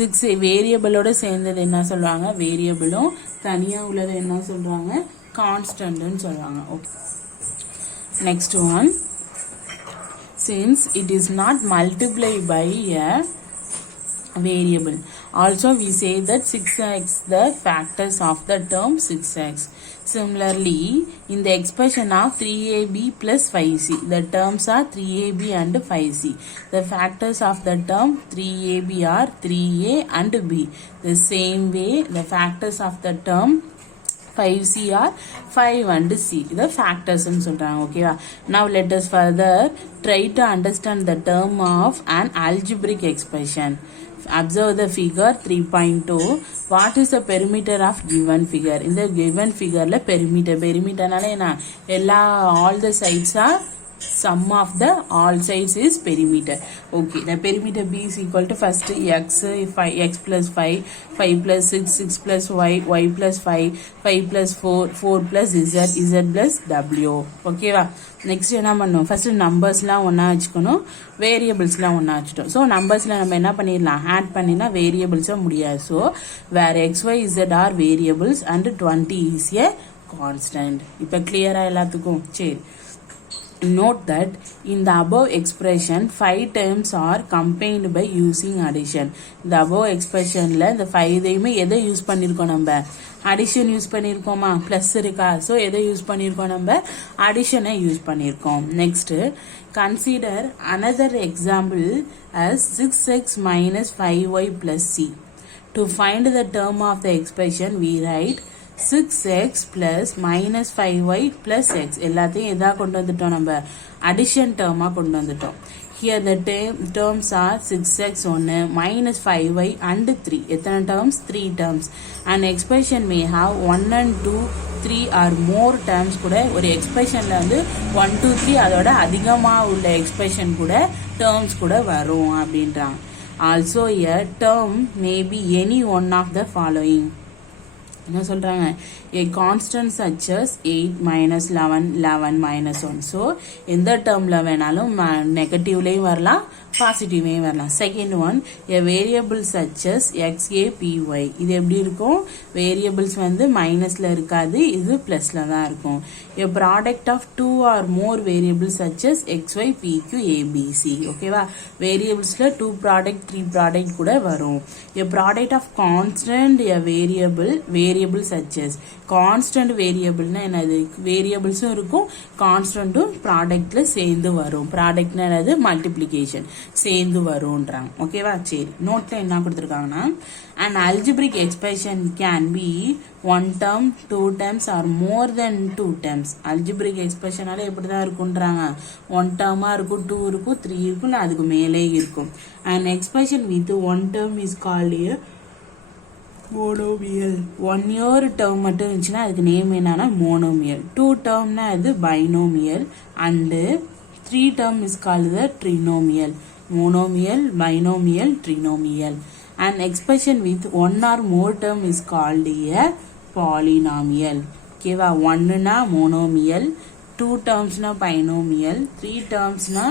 6 வேரியபிளோட சேர்ந்தது என்ன சொல்கிறாங்க, வேரியபிளும் தனியாக உள்ளது என்ன சொல்கிறாங்க, கான்ஸ்டன்ட்னு சொல்லுவாங்க. Okay, Next one, since it is not multiplied by a variable, also we say that 6x the factors of the term 6x. Similarly, in the expression of 3ab plus 5c, the terms are 3ab and 5c. The factors of the term 3ab are 3a and b. The same way, the factors of the term 5c are 5 and c. The factors ன்னு சொல்றாங்க. ஓகேவா? Now let us further try to understand the term of an algebraic expression. Observe the figure 3.2. What is the perimeter of given figure? In the given figure la perimeter நால என்ன எல்லா all the sides are sum of the all sides is perimeter. Okay, the perimeter B is equal to first x 5 x plus 5 5 plus 6 6 plus y y plus 5 5 plus 4 4 plus z z plus w. Okay va? Next என்ன பண்ணணும், first நம்பர்ஸ்லாம் ஒன்றா வச்சுக்கணும், வேரியபிள்ஸ்லாம் ஒன்றா வச்சுட்டோம். So நம்பர்ஸில் நம்ம என்ன பண்ணிடலாம், add பண்ணினா வேரியபிள்ஸாக முடியாது. So where xy z are variables and 20 is a constant. இப்போ கிளியராக எல்லாத்துக்கும் சரி. Note that in the above expression 5 terms are combined by using addition. The above expression la the 5 இதையுமே எதை யூஸ் பண்ணிருக்கோம், நம்ம அடிஷன் யூஸ் பண்ணிருக்கோமா, பிளஸ் இருக்கா, so எதை யூஸ் பண்ணிருக்கோம், நம்ம அடிஷனை யூஸ் பண்ணிருக்கோம். Next consider another example as 6x minus 5y plus c. To find the term of the expression we write 6x plus minus 5y plus x. எல்லாத்தையும் எதா கொண்டு வந்துட்டோம், நம்ம addition term கொண்டு வந்துட்டோம். Here the terms are 6x 1 minus 5y and 3. எத்தனை terms? 3 terms. An expression may have 1 and 2 3 or more terms கூட ஒரு எக்ஸ்பிரஷன்ல வந்து 1 2 3 அதோட அதிகமா உள்ள எக்ஸ்பிரஷன் கூட terms கூட வரும் அப்படின்றாங்க. Also a term may be any one of the following. என்ன சொல்றாங்க, a constant such as 8 minus 11 11 minus 1. So எந்த டேர்ம்ல வேணாலும் நெகட்டிவ்லேயும் வரலாம், பாசிட்டிவ்லேயும் வரலாம். Second one, a variable such as xapy. இது எப்படி இருக்கும், வேரியபிள்ஸ் வந்து மைனஸ்ல இருக்காது, இது பிளஸ்ல தான் இருக்கும். a product of 2 or more variables such as xy pq abc. ஓகேவா, வேரியபிள்ஸ்ல 2 ப்ராடக்ட் 3 ப்ராடக்ட் கூட வரும். a product of constant a variable such as. Constant வேரியபிள்னா என்னது, வேரியபிள்ஸும் இருக்கும் கான்ஸ்டன்ட்டும் ப்ராடக்ட்ல சேர்ந்து வரும். ப்ராடக்ட்னா என்னது, மல்டிப்ளிகேஷன் சேர்ந்து வரும்ன்றாங்க. ஓகேவா, சரி. நோட்ல என்ன கொடுத்துருக்காங்கன்னா, an algebraic expression can be 1 term 2 terms or more than 2 terms. algebraic expressionனால எப்படி தான் இருக்கும்ன்றாங்க, 1 term-ஆ இருக்கும், 2 இருக்கும், 3 இருக்கும், இல்லை அதுக்கு மேலே இருக்கும். an expression with 1 term is called a monomial. 1 year term மட்டும் இருந்துச்சுன்னா அதுக்கு நேம் என்னன்னா மோனோமியல். 2 டேர்ம்னா அது binomial and 3 term is called the trinomial. Monomial, binomial, trinomial. And expression with 1 or more term is called a polynomial. ஓகேவா, 1னா monomial, 2 termsனா binomial, 3 termsனா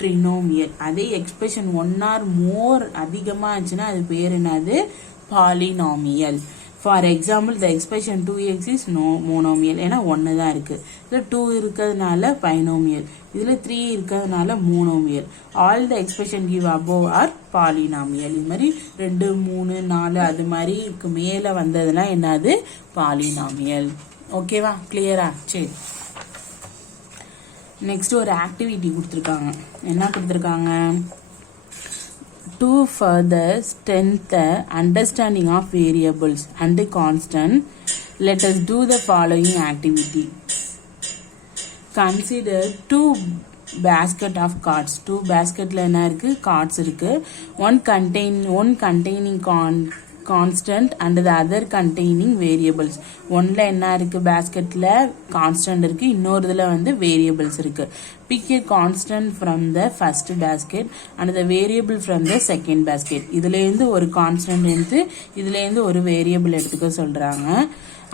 ட்ரினோமியல். அதே expression 1 or more அதிகமாக இருந்துச்சுன்னா அது பேர் என்னது, polynomial. For example, the expression 2x is monomial. ஏன்னா 1 தான் இருக்கு, இதுல 2 இருக்கிறதுனால binomial, இதுல 3 இருக்கிறதுனால monomial. All the expression give above are polynomial. இது மாதிரி 2 3 4 அது மாதிரி மேல வந்ததுன்னா என்னது, polynomial. ஓகேவா, கிளியரா? சரி. நெக்ஸ்ட் ஒரு ஆக்டிவிட்டி கொடுத்துருக்காங்க. என்ன கொடுத்துருக்காங்க, to further strengthen the understanding of variables and constant, let us do the following activity. Consider 2 basket of cards. 2 basketல என்ன இருக்கு, cards இருக்கு. one containing constant and the other containing variables. ஒன்ல என்ன இருக்கு, பாஸ்கெட்ல கான்ஸ்டன்ட் இருக்கு, இன்னொருதுல வந்து வேரியபிள்ஸ் இருக்கு. Pick a constant from the first basket and the variable from the second basket. இதுல இருந்து ஒரு கான்ஸ்டன்ட் எடுத்து இதுல இருந்து ஒரு வேரியபிள் எடுத்துக்க சொல்றாங்க.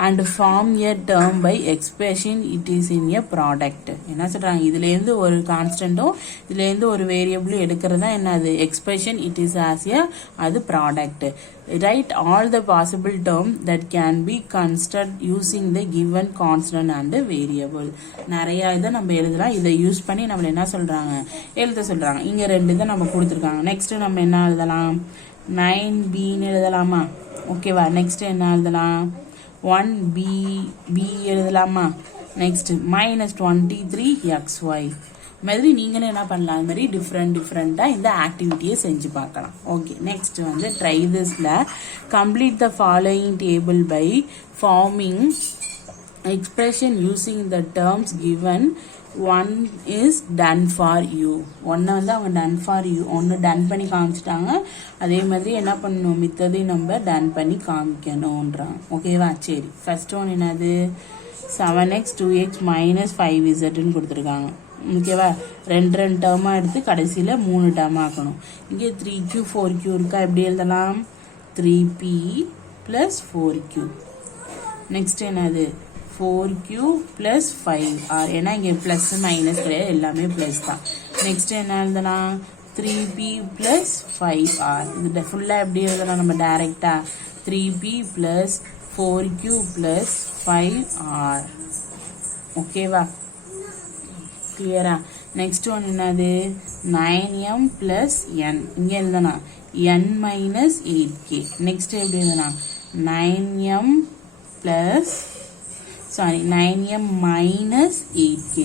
and form a term by expression it is in a product. என்ன சொல்றாங்க, இதுல இருந்து ஒரு கான்ஸ்டன்ட்டும் இதுல இருந்து ஒரு வேரியபிளும் எடுக்கிறதா என்னது expression it is as a அது product. Write all the possible term that can be considered using the given constant and variable. நிறைய இதை நம்ம எழுதலாம். இதை யூஸ் பண்ணி நம்ம என்ன சொல்றாங்க எழுத சொல்றாங்க. இங்க ரெண்டு இதை நம்ம கொடுத்துருக்காங்க. நெக்ஸ்ட் நம்ம என்ன எழுதலாம், 9bன்னு எழுதலாமா? ஓகேவா? நெக்ஸ்ட் என்ன எழுதலாம், 1b எழுதலாமா? நெக்ஸ்ட் -23xy மாதிரி நீங்களே என்ன பண்ணலாம், அது மாதிரி டிஃப்ரெண்டா இந்த ஆக்டிவிட்டியை செஞ்சு பார்க்கலாம். ஓகே, நெக்ஸ்ட் வந்து ட்ரை திஸ்ல complete the following table by forming expression using the terms given. One is done for you. ஒன்னை வந்து அவங்க டன் ஃபார் யூ ஒன்று டன் பண்ணி காமிச்சிட்டாங்க. அதே மாதிரி என்ன பண்ணணும், மித்ததையும் நம்ம டன் பண்ணி காமிக்கணும்ன்றாங்க. ஓகேவா? சரி, ஃபர்ஸ்ட் ஒன் என்னது, 7x 2x -5zன்னு கொடுத்துருக்காங்க. ஓகேவா? ரெண்டு டேர்மாக எடுத்து கடைசியில் 3 டேர்ம் ஆக்கணும். இங்கே 3q 4q இருக்கா, எப்படி எழுதலாம், 3p + 4q. நெக்ஸ்ட் என்னது, 4q + 5r. ஏன்னா இங்கே ப்ளஸ் மைனஸ் கிடையாது, எல்லாமே ப்ளஸ் தான். நெக்ஸ்ட் என்ன எழுதலாம், 3p + 5r. இது ஃபுல்லாக எப்படி எழுதலாம் நம்ம டைரெக்டாக, 3p + 4q + 5r. ஓகேவா? கிளியரா? நெக்ஸ்ட் ஒன் என்னது, 9m + n. இங்கே எழுதனா n - 8k. நெக்ஸ்ட் எப்படி எழுதனா, 9m - 8k.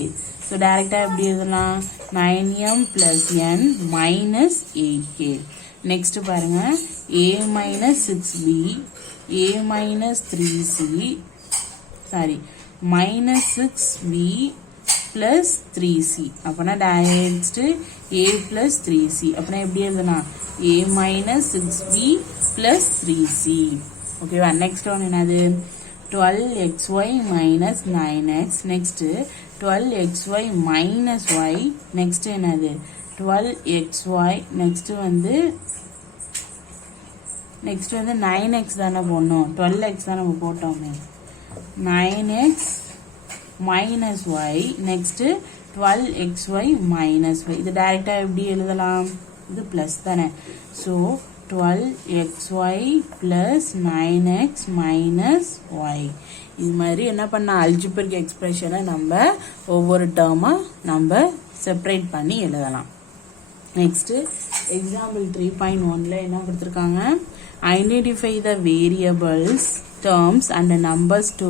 ஸோ டைரக்டா எப்படி எழுதலாம், 9m + n - 8k. நெக்ஸ்ட் பாருங்க, a - 6b a - 3c -6b + 3c. அப்பனா next a + 3c. அப்பனா எப்படி எழுதனா, a - 6b + 3c. ஓகேவா? நெக்ஸ்ட் ஒன் என்னது, 12xy - 9x. Next 12xy - y. Next என்னது, 12xy. நெக்ஸ்ட் வந்து 9x தானே போடணும், 12x தான் நம்ம போட்டோமே. 9x - y. Next 12xy - y. இது டைரக்டா எப்படி எழுதலாம், இது பிளஸ் தானே. So 12xy + 9x - y. இது மாதிரி என்ன பண்ண, அல்ஜிப்ரிக் எக்ஸ்பிரஷனை நம்ம ஒவ்வொரு டேர்மா நம்ம செப்பரேட் பண்ணி எழுதலாம். நெக்ஸ்ட் எக்ஸாம்பிள் 3.1ல என்ன கொடுத்துருக்காங்க, identify the variables terms and numbers to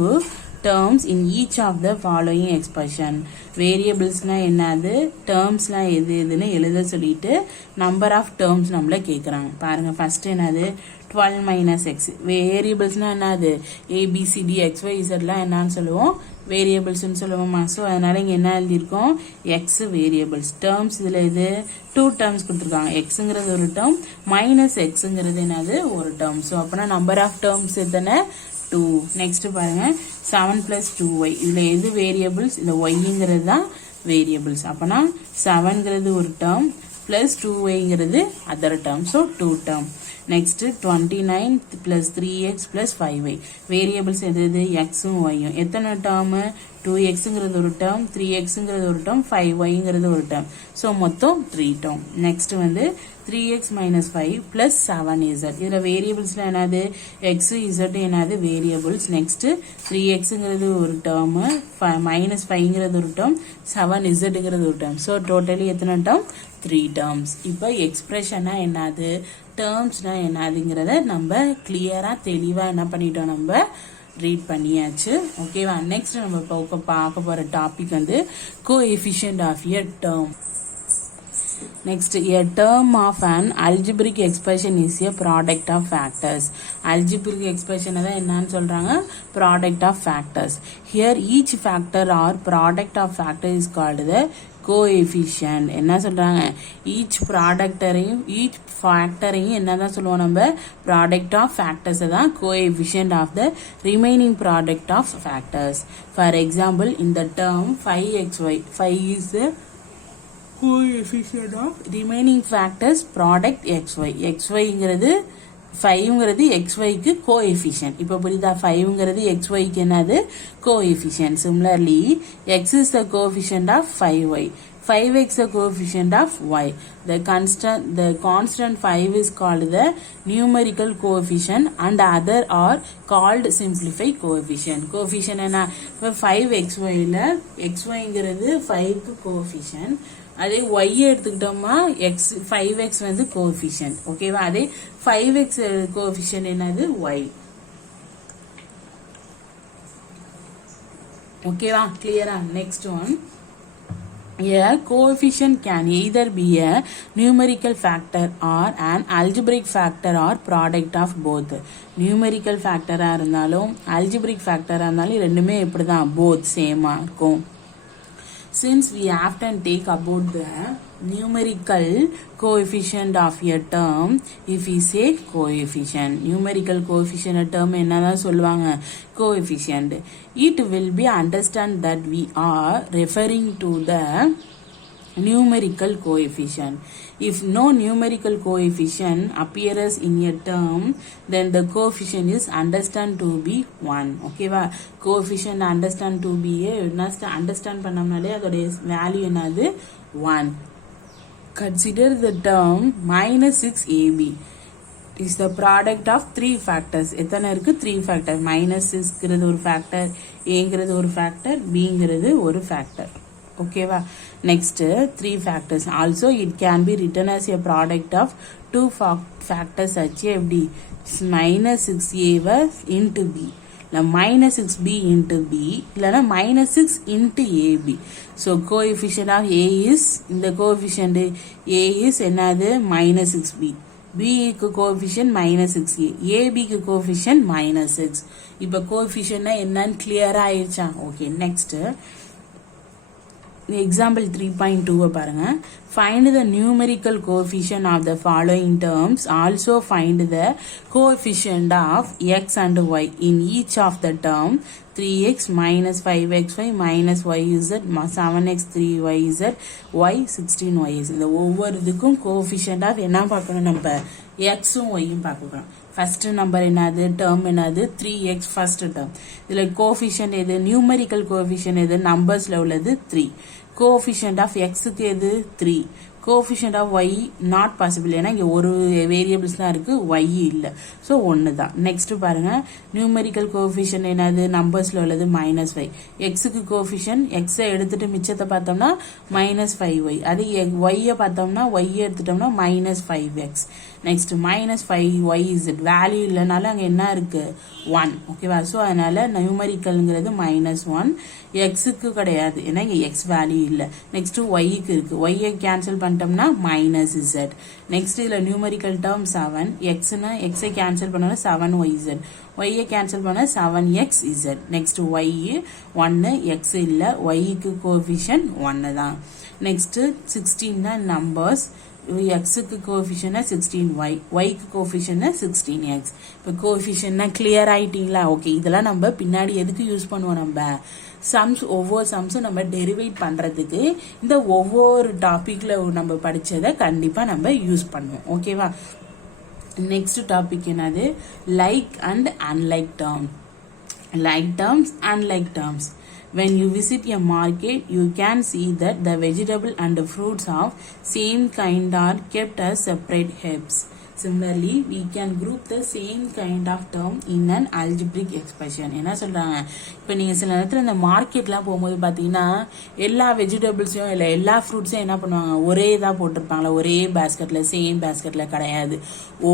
terms in each of the following expression. வேரியபிள்ஸ்னா என்னது, டேர்ம்ஸ்லாம் எதுன்னு எழுத சொல்லிட்டு நம்பர் ஆஃப் டேர்ம்ஸ் நம்மள கேட்குறாங்க. பாருங்க, ஃபர்ஸ்ட் என்னது, 12 - x. வேரியபிள்ஸ்னா என்னது, ABCD XYZலாம் என்னன்னு சொல்லுவோம், வேரியபிள்ஸ்ன்னு சொல்லுவோமா. ஸோ அதனால இங்கே என்ன எழுதியிருக்கோம், எக்ஸ் வேரியபிள்ஸ். டேர்ம்ஸ் இதில் இது 2 டேர்ம்ஸ் கொடுத்துருக்காங்க. எக்ஸுங்கிறது ஒரு டேர்ம், -xங்கிறது என்னது ஒரு டேர்ம். ஸோ அப்போனா நம்பர் ஆஃப் டேர்ம்ஸ் எத்தனை, 2. நெக்ஸ்ட் பாருங்க, 7 + 2y. இதுல எது வேரியபிள்ஸ், இந்த yங்கிறது தான் வேரியபிள்ஸ். அப்பனா 7ங்கிறது ஒரு டேர்ம் + 2yங்கிறது other term. So 2 term. Next 29 + 3x + 5y. Variables எது, எக்ஸும் ஒய்யும். எத்தனை டேர்ம், 2xங்கிறது ஒரு டேர்ம், 3xங்கிறது ஒரு டேர்ம், 5yங்கிறது ஒரு டேர்ம். ஸோ மொத்தம் 3 டேர்ம். நெக்ஸ்ட் வந்து 3x - 5 + 7z. இதில் வேரியபிள்ஸ்ல என்னது, எக்ஸ் இசட் என்னது வேரியபிள்ஸ். நெக்ஸ்ட் 3xங்கிறது ஒரு டேர்ம், -5ங்கிறது ஒரு டேர்ம், 7zங்கிறது ஒரு டேர்ம். ஸோ டோட்டலி எத்தனை டேர்ம், 3 டேர்ம்ஸ். இப்போ எக்ஸ்பிரஷனா என்னது, டேர்ம்ஸ்னா என்னதுங்கிறத நம்ம கிளியரா தெளிவா என்ன பண்ணிட்டோம், நம்ம ரீட் பண்ணியாச்சு. ஓகேவா? நெக்ஸ்ட் நம்ம பார்க்க போற டாபிக் வந்து coefficient of a term. Next, a term of an algebraic expression is a product of factors. Algebraic expression தான் என்னன்னு சொல்றாங்க, product of factors. Here each factor or product of factor is called the coefficient. என்ன சொல்றாங்க, each factorையும் என்னதான் சொல்லுவோம் நம்ம, product of factors தான் coefficient of the remaining product of factors. For example, in the term 5xy, 5 is the coefficient of remaining factors product xy. xyங்கிறது 5ங்கிறது xyக்கு coefficient. இப்போ புரியுதா? 5ங்கிறது xyக்கு என்னது? Coefficient. Similarly, x is the coefficient of 5y. 5x the coefficient of y. The constant 5 is called the numerical coefficient and other are called simplified coefficient. Coefficient என்ன? இப்போ 5xy ல xyங்கிறது 5க்கு coefficient. அதே y எடுத்துக்கிட்டோமா 5x வந்து coefficient. ஓகேவா? அதே 5x coefficient என்னது? y. ஓகேவா? கிளியரா? Next one. A coefficient can either be a numerical factor or an algebraic factor or product of both. Numerical factor இருந்தாலும் algebraic factor இருந்தாலும் ரெண்டுமே இப்படிதான் both same இருக்கும். Since we often take about the numerical coefficient of a term, if we say coefficient, numerical coefficient term என்னதான் சொல்லுவாங்க? Coefficient. It will be understand that we are referring to the numerical coefficient. If no numerical coefficient appears in a term, then the coefficient is understand to be 1. ஓகேவா? coefficient understand to be understand பண்ணோம்னாலே அதோட value என்னது? 1. Consider the term minus 6ab is the product of 3 factors. எத்தனை இருக்கு? 3 factor. minus 6ங்கிறது ஒரு factor, aங்கிறது ஒரு factor, bங்கிறது ஒரு factor. ஓகேவா? Next 3 factors. Also it can be written as a product of 2 factors such எப்படி? minus 6a into b, இல்ல minus 6b into b, இல்லனா minus 6 into ab. So coefficient of a is, இந்த coefficient a is என்னது? minus 6b. b க்கு coefficient minus 6a. ab க்கு coefficient minus 6. இப்ப coefficient என்னன்னு clear ஆயிருச்சா? ஓகே. நெக்ஸ்ட் example 3.2 பாருங்க. Find the numerical coefficient of the following terms. Also find the coefficient of x and y in each of the term. 3x minus 5xy minus yz 7x 3yz y 16yz. இந்த ஒவ்வொரு இதுக்கும் coefficient of என்ன பார்க்கணும்? நம்ம x உம் y உம் பார்க்கணும். First number என்னது? Term என்னது? 3x first term. இதுல கோஎஃபிஷியன்ட் எது? நியூமெரிக்கல் கோஎஃபிஷியன்ட் எது? நம்பர்ஸ்ல உள்ளது 3. கோஎஃபிஷியன்ட் ஆஃப் எக்ஸுக்கு எது? 3. Coefficient of y not possible. ஏன்னா இங்க ஒரு வேரியபிள்ஸ் தான் இருக்கு, y இல்ல. ஸோ 1 தான். நெக்ஸ்ட் பாருங்க, நியூமெரிக்கல் கோஎஃபிஷியன்ட் என்னது? நம்பர்ஸ்ல உள்ளது -5. எக்ஸுக்கு கோஎஃபிஷியன்ட் எக்ஸை எடுத்துட்டு மிச்சத்தை பார்த்தோம்னா -5y. அது y பார்த்தோம்னா y எடுத்துட்டோம்னா -5x. நெக்ஸ்ட் -5yz வேல்யூ இல்லைனால அங்க என்ன இருக்கு? 1. ஓகேவா? ஸோ அதனால நியூமெரிக்கல்ங்கிறது -1. எக்ஸுக்கு கிடையாது, ஏன்னா இங்க எக்ஸ் வேல்யூ இல்லை. நெக்ஸ்ட் ஒய்க்கு இருக்கு, ஒய்யை கேன்சல் பண்ணிட்டோம்னா -z. நெக்ஸ்ட் இதுல நியூமெரிக்கல் டேர்ம் 7. எக்ஸ்னா எக்ஸை கேன்சல் பண்ணோம்னா 7yz. ஒய்யை கேன்சல் பண்ண 7xz. நெக்ஸ்ட் ஒய் 1, எக்ஸ் இல்ல, ஒய்க்கு கோஎஃபிஷியன்ட் 1 தான். நெக்ஸ்ட் 16 தான் நம்பர்ஸ். எக்ஸுக்கு கோஎஃபிஷியன்ட் 16y, ஒய்க்கு கோஎஃபிஷியன்ட் 16x. இப்போ கோஎஃபிஷியன்ட்னா கிளியர் ஆயிட்டீங்களா? ஓகே. இதெல்லாம் நம்ம பின்னாடி எதுக்கு யூஸ் பண்ணுவோம்? நம்ம சம்ஸ், ஒவ்வொரு சம்ஸும் நம்ம டெரிவேட் பண்றதுக்கு இந்த ஒவ்வொரு டாபிக்ல நம்ம படிச்சதை கண்டிப்பா நம்ம யூஸ் பண்ணுவோம். ஓகேவா? நெக்ஸ்ட் டாபிக் என்னது? Like and unlike term. Like terms and like terms. When you visit a market, you can see that the vegetable and the fruits of same kind are kept as separate heaps. Similarly, we can group the same kind of term in an algebraic expression. என்ன சொல்றாங்க? இப்போ நீங்க சில நேரத்துல இந்த மார்க்கெட்லாம் போகும்போது பாத்தீங்கன்னா எல்லா வெஜிடபிள்ஸையும் இல்லை எல்லா ஃப்ரூட்ஸையும் என்ன பண்ணுவாங்க? ஒரே இதாக போட்டிருப்பாங்களா? ஒரே பேஸ்கெட்ல, சேம் பேஸ்கெட்ல கிடையாது.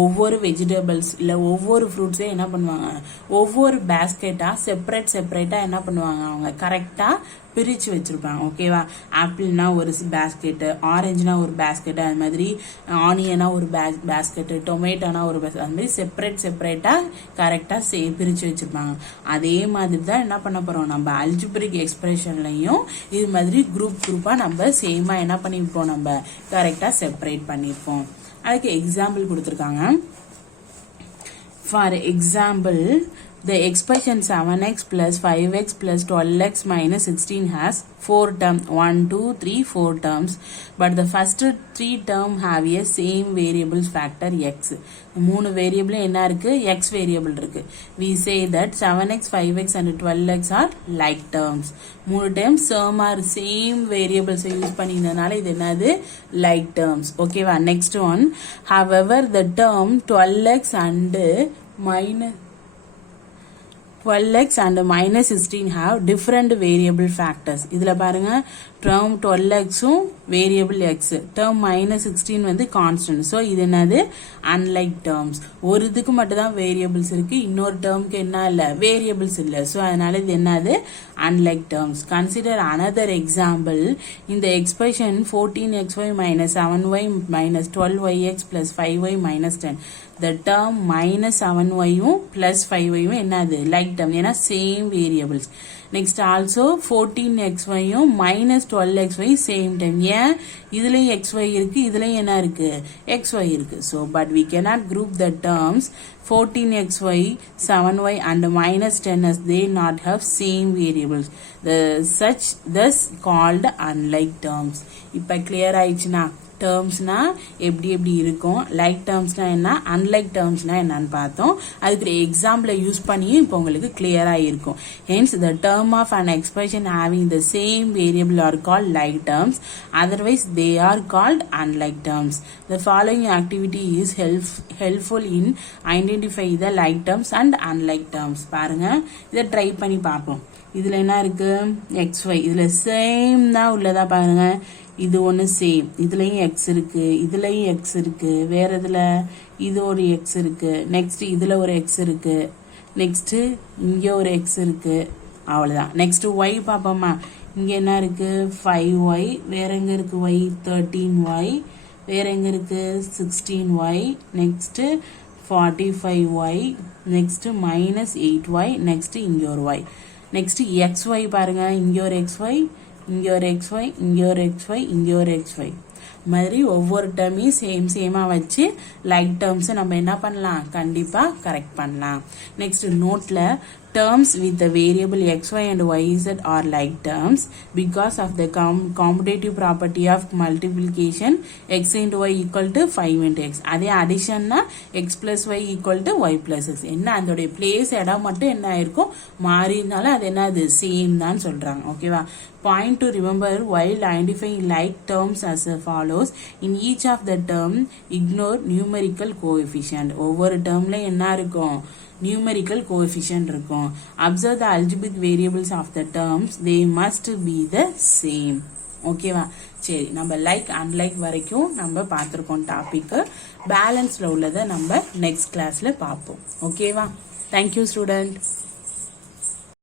ஒவ்வொரு வெஜிடபிள்ஸ் இல்ல ஒவ்வொரு ஃப்ரூட்ஸையும் என்ன பண்ணுவாங்க? ஒவ்வொரு பேஸ்கெட்டா செப்பரேட்டா என்ன பண்ணுவாங்க? அவங்க கரெக்டா பிரிச்சு வச்சிருப்பாங்க. ஓகேவா? ஆப்பிள்னா ஒரு பேஸ்கெட், ஆரஞ்சுனா ஒரு பேஸ்கெட், அது மாதிரி ஆனியனா ஒரு பேஸ்கெட், டொமேட்டோனா ஒரு பேஸ்கெட், அது மாதிரி செப்பரேட்டா கரெக்டா பிரிச்சு வச்சிருப்பாங்க. அதே மாதிரி தான் என்ன பண்ண போறோம்? நம்ம அல்ஜிப்ரிக் எக்ஸ்பிரஷன்லயும் இது மாதிரி குரூப்பா நம்ம சேமா என்ன பண்ணிருப்போம்? நம்ம கரெக்டா செப்பரேட் பண்ணிருப்போம். அதுக்கு எக்ஸாம்பிள் கொடுத்துருக்காங்க. For example, The expression 7x plus 5x plus 12x minus 16 has 4 terms. 1, 2, 3, 4 terms. But the first 3 term have a same variables factor x. 3 variable என்ன இருக்கு? X variable இருக்கு. We say that 7x, 5x and 12x are like terms. 3 terms same are same variables use பண்ணினனால இது என்னது? Like terms. Okay வா? Next one. However, the term 12x and minus 12x and minus 16 have different variable factors. இதுல பாருங்க term 12x variable x, term minus 16 வந்து constant. So இது என்னது? Unlike terms. ஒரு இதுக்கு மட்டும் தான் variables இருக்கு, இன்னொரு termக்கு என்ன இல்ல? Variables இல்ல. So அதனால இது என்னது? Unlike terms. Consider another example. In the expression 14xy minus 7y minus 12yx plus 5y minus 10. The term minus 7y plus 5y என்னது? Like term. ஏன்னா same variables. Next also 14xy minus 12xy same term. ஏன் இதுலயும் xy இருக்கு, இதுலயும் என்ன இருக்கு? xy இருக்கு. So but we cannot group the terms 14xy, 7y and minus 10 as they not have same variables. Thus called unlike terms. இப்ப clear ஆயிடுச்சுனா? termsனா எப்படி எப்படி இருக்கும், like termsனா என்ன, unlike termsனா என்னன்னு பார்த்தோம். அதுக்கு எக்ஸாம்பிள யூஸ் பண்ணி இப்போ உங்களுக்கு கிளியரா இருக்கும். Hence the term of an expression having the same variable are called like terms, otherwise they are called unlike terms. The following activity is helpful in identify the like terms and unlike terms. பாருங்க, இதை try பண்ணி பார்ப்போம். இதுல என்ன இருக்கு? xy. இதுல same தான் உள்ளதா பாருங்க. இது ஒன்று சேம், இதுலயும் எக்ஸ் இருக்கு, இதுலயும் எக்ஸ் இருக்கு, வேற இதுல இது ஒரு எக்ஸ் இருக்கு, நெக்ஸ்ட் இதுல ஒரு எக்ஸ் இருக்கு, நெக்ஸ்ட் இங்க ஒரு எக்ஸ் இருக்கு, அவ்வளவுதான். நெக்ஸ்ட் ஒய் பாப்போமா? இங்க என்ன இருக்கு? 5y, வேற எங்க இருக்கு? y 13y, வேற எங்க இருக்கு? 16y, next 45y, next minus 8y, next இங்க ஒரு y, நெக்ஸ்ட் xy பாருங்க. இங்க ஒரு xy, இங்க ஒரு xy, இங்க ஒரு xy, இங்க ஒரு xy. மாதிரி ஒவ்வொரு டேர்மையும் சேமா வச்சு லைக் டேர்ம்ஸ் நம்ம என்ன பண்ணலாம்? கண்டிப்பா கரெக்ட் பண்ணலாம். நெக்ஸ்ட் நோட்ல terms with the variable xy and yz are like terms because of the commutative property of multiplication x into y equal to 5 into x. அதே additionனா x plus y equal to y plus x. என்ன அதோடைய place இடம் மட்டும் என்ன ஆயிருக்கும்? மாறினால அது என்னது? Same தான் சொல்றாங்க. ஓகேவா? Point to remember while identifying like terms as follows. In each of the term ignore numerical coefficient. ஒவ்வொரு termல என்ன இருக்கும்? numerical coefficient இருக்கும். Observe the algebraic variables of the terms. They must be the same. ஓகேவா? சரி, நம்ம like unlike வரைக்கும் நம்ம பார்த்துருக்கோம் டாபிக். பேலன்ஸ்ல உள்ளதை நம்ம நெக்ஸ்ட் கிளாஸ்ல பார்ப்போம். ஓகேவா? Thank you student.